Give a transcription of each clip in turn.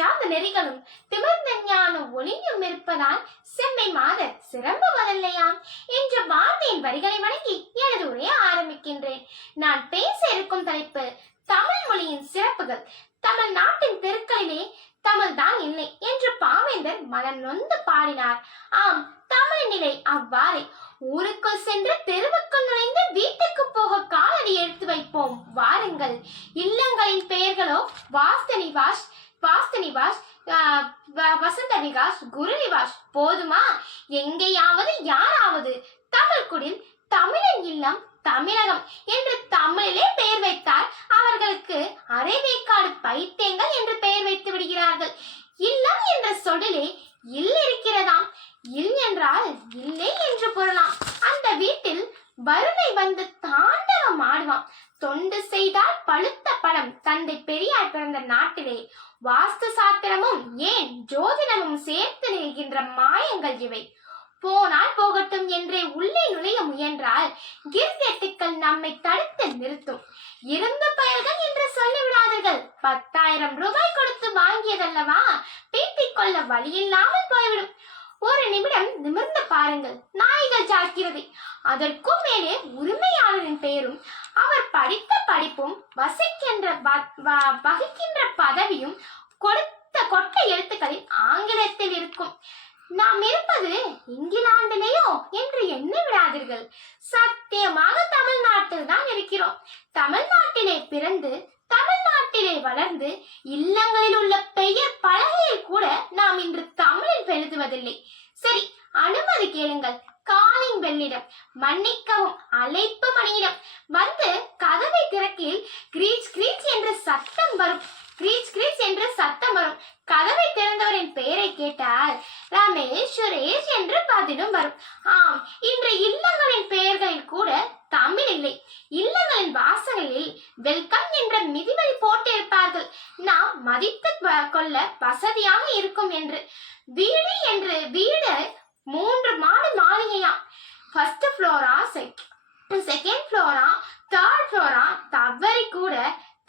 அஞ்சாத நெறிகளும் திமிர்ந்த ஞான ஒளியும் இருப்பதால் செம்மை மாதர் வரலையாம் என்ற வார்த்தையின் வரிகளை வணங்கி எனது உரையை ஆரம்பிக்கின்றேன். நான் பேச இருக்கும் தலைப்பு தமிழ் மொழியின் சிறப்புகள். தமிழ் நாட்டின் தெருக்களிலே தமிழ் தான் இல்லை என்று பாவேந்தர் மனம் நொந்து பாடினார். ஆம் தமிழ் நிலை அவ்வாறே. ஊருக்குள் சென்று தெருவுக்குள் நுழைந்து வீட்டுக்கு போக காலடி எடுத்து வைப்போம். வாருங்கள். இல்லங்களின் பெயர்களோ வாஸ்தனி நிவாஸ் பாஸ்த நிவாஸ் வசந்த விகாஷ் குரு நிவாஸ் போதுமா? எங்கேயாவது யாராவது தமிழ்குடில் தமிழன் இல்லம் தமிழகம் என்று தமிழிலே பெயர் வைத்தால் அவர்களுக்கு அரைவேக்காடு பைத்தியங்கள் என்று பெயர் வைத்து விடுகிறார்கள். இல்லம் என்ற சொல்லிலே இல் இருக்கிறதாம். இல் என்றால் இல்லை என்று பொருளாம். அந்த வீட்டில் வறுமை வந்து தாண்டவம் ஆடுவான் தொண்டு செய்தால் பழுத்த பழம் தந்தை பெரியார் பிறந்த நாட்டிலே வாஸ்து சாத்திரமும் ஏன் ஜோதிடமும் சேர்த்து நிற்கின்ற மாயங்கள் இவை. போனால் போகட்டும் என்றே உள்ளே நுழைய முயன்றால் கிர்கெட்டுக்கள் நம்மை தடுத்து நிறுத்தும். இருந்த பயல்கள் என்று சொல்லிவிடாதீர்கள். பத்தாயிரம் ரூபாய் கொடுத்து வாங்கியதல்லவா? பீட்டிக் கொள்ள வழியில்லாமல் போய்விடும். ஒரு நிமிடம் நிமிர்ந்து பாருங்கள். நாய்கள் ஜாக்கிரதை அதற்கும் மேலே உரிமையாளரின் பெயரும் அவர் படித்த படிப்பும் வசிக்கின்ற வ- வ- வகிக்கின்ற பதவியும் கொடுத்த கொட்ட எழுத்துக்களில் ஆங்கிலத்தில் இருக்கும். நாம் இருப்பது இங்கிலாந்திலேயோ என்று எண்ணி விடாதீர்கள் சத்தியமாக தமிழ்நாட்டில் தான் இருக்கிறோம். தமிழ்நாட்டிலே பிறந்து தமிழ்நாட்டிலே வளர்ந்து இல்லங்களில் உள்ள பெயர் பலகையில் கூட நாம் இன்று தமிழில் எழுதுவதில்லை சரி அனுமதி கேளுங்கள். காலிங் பெல்லிடம் மன்னிக்கவும் அழைப்பு மணியிடம். வந்து கதவை திறக்கையில் கிரீச் கிரீச் என்று சத்தம் வரும். கிரீச் கிரீச் என்று சத்தம் வரும். கதவை திறந்தவரின் பெயரை கேட்டால் ரமேஷ் சுரேஷ் என்று பதிலும் வரும். ஆம் இன்று இல்லங்களின் பெயர்களில் கூட தமிழ் இல்லை. இல்லங்களின் வாசலில் வெல்கம் என்ற மிதிவரி போட்டிருப்பார்கள். நாம் மதித்து வ- கொள்ள வசதியாக இருக்கும் என்று. வீடு என்று வீடு மூன்று மாடு மாளிகையாம். First floor second second floor third floor தவறி கூட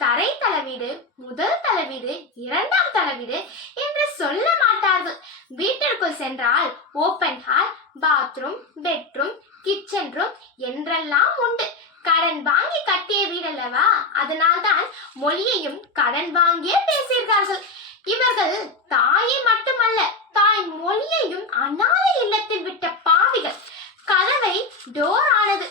தரை தள வீடு முதல் தள வீடு இரண்டாம் தள வீடு என்று சொல்ல மாட்டார்கள். வீட்டிற்குள் சென்றால் open hall bathroom bedroom kitchen room என்றெல்லாம் உண்டு. கடன் வாங்கி கட்டிய வீடல்லவா அதனால்தான் மொழியையும் கடன் வாங்கியே பேசியிருக்கார்கள் இவர்கள் தாயை மட்டுமல்ல தாய் மொழியையும் அனாதை இல்லத்தில் விட்ட பாவிகள். கதவை டோர் ஆனது.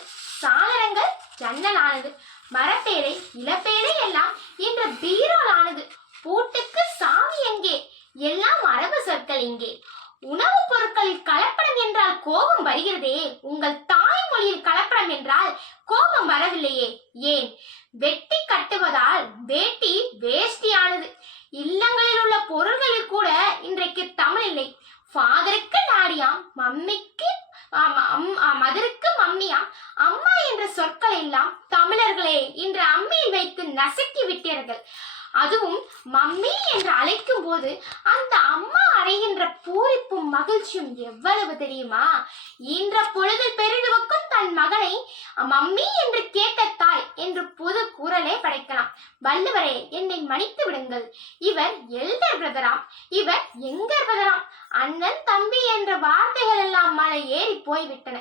சாளரங்கள் மரப்பேரை ஆனது எல்லாம் இன்று பீரோல் ஆனது பூட்டுக்கு சாமி எங்கே? எல்லாம் மரபு சொற்கள் இங்கே. உணவுப் பொருட்களில் கலப்படம் என்றால் கோபம் வருகிறதே. உங்கள் தாய்மொழியில் கலப்படம் என்றால் கோபம் வரவில்லையே. ஏன்? வெட்டி கட்டுவதால் வேட்டி வேஷ்டியானது. இல்லங்களில் உள்ள பொருள்களில் கூட இன்றைக்கு தமிழ் இல்லை. ஃபாதருக்கு நாடியாம் மம்மிக்கு ஆமா, அம்- ஆ, மதருக்கு மம்மியாம் அம்மா என்ற சொற்கள் எல்லாம் தமிழர்களே இன்று அம்மியில் வைத்து நசுக்கி விட்டீர்கள். அதுவும் மம்மி என்று அழைக்கும் போது அந்த அம்மா அடைகின்ற பூரிப்பும் மகிழ்ச்சியும் எவ்வளவு தெரியுமா? இன்ற பொழுதில் பெரிதுவக்கும் தன் மகனை மம்மி என்று கேட்ட தாய் என்று புது குரலே படைக்கலாம். வள்ளுவரே என்னை மன்னித்து விடுங்கள். இவர் எல்டர் பிரதராம். இவர் எங்கர் பிரதராம்? அண்ணன் தம்பி என்ற வார்த்தைகள் எல்லாம் மலை ஏறி போய்விட்டன.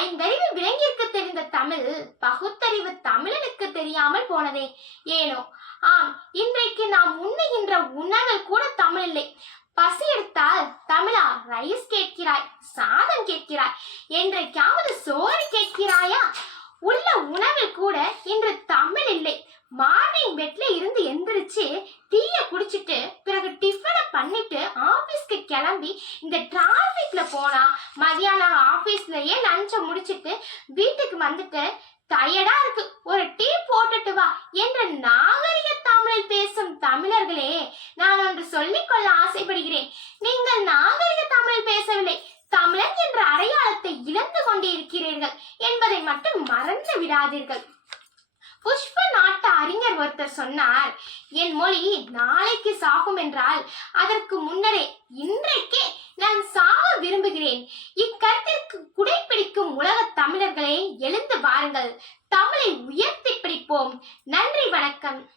ஐந்தறிவு விலங்கிற்கு தெரிந்த தமிழ் பகுத்தறிவு தமிழனுக்கு தெரியாமல் போனதே. ஏனோ ஆம் இன்றைக்கு நாம் உண்ணுகின்ற உணவில் கூட தமிழ் இல்லை. பசி எடுத்தால் தமிழா ரைஸ் கேட்கிறாய் சாதம் கேட்கிறாய் என்றைக்காவது சோறு கேட்கிறாயா? உள்ள உணவில் கூட இன்று தமிழ் இல்லை. மார்னிங் பெட்ல இருந்து எந்திரிச்சு டீய குடிச்சிட்டு பிறகு டிஃபனை பண்ணிட்டு ஆபீஸ்க்கு கிளம்பி இந்த டிராஃபிக்ல போனா மதியானம் ஆபீஸ்லயே லஞ்சை முடிச்சிட்டு வீட்டுக்கு வந்துட்டு டயர்டா இருக்கு. ஒரு டீ போட்டுட்டு வா என்ற நாகரிக தமிழில் பேசும் தமிழர்களே நான் ஒன்று சொல்லிக் கொள்ள ஆசைப்படுகிறேன். நீங்கள் நாகரிக தமிழில் பேசவில்லை தமிழன் என்ற அடையாளத்தை இழந்து கொண்டிருக்கிறீர்கள் என்பதை மட்டும் மறந்து விடாதீர்கள். புஷ்ப நாட்டு அறிஞர் ஒருத்தர் சொன்னார் என் மொழி நாளைக்கு சாகும் என்றால் அதற்கு முன்னரே இன்றைக்கே நான் சாக விரும்புகிறேன். இக்கருத்திற்கு குடைப்பிடிக்கும் உலக தமிழர்களே எழுந்து வாருங்கள். தமிழை உயர்த்தி பிடிப்போம். நன்றி வணக்கம்.